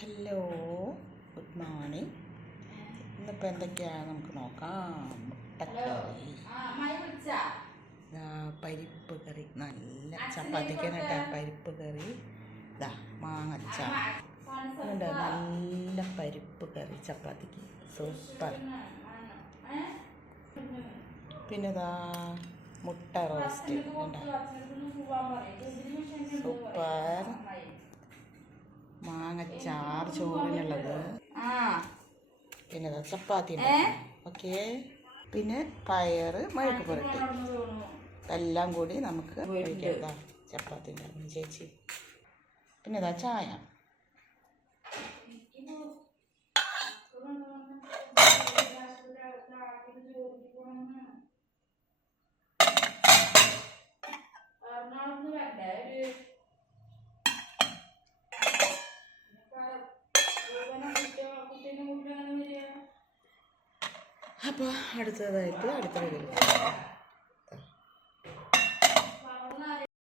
Hello, good morning. ഇന്നിപ്പോൾ എന്തൊക്കെയാണ് നമുക്ക് നോക്കാം. മുട്ടക്കറി, പരിപ്പ് കറി, നല്ല ചപ്പാത്തിക്കാണ് കേട്ടോ പരിപ്പ് കറി. ഇതാ മാങ്ങച്ചാർ, നല്ല പരിപ്പ് കറി ചപ്പാത്തിക്ക് സൂപ്പർ. പിന്നെ ഇതാ മുട്ട റോസ്റ്റ് സൂപ്പർ. മാങ്ങച്ചാർ ചോറിനുള്ളത്. പിന്നെ ചപ്പാത്തി ഓക്കെ. പിന്നെ പയറ് മെഴുക്ക് പുരട്ടി എല്ലാം കൂടി നമുക്ക് കഴിക്കാം. ചപ്പാത്തി ഉണ്ടായിരുന്നു ചേച്ചി. പിന്നെ ഇതാ ചായ. അപ്പോൾ അടുത്തതായിട്ട് അടുത്ത വീഡിയോയിൽ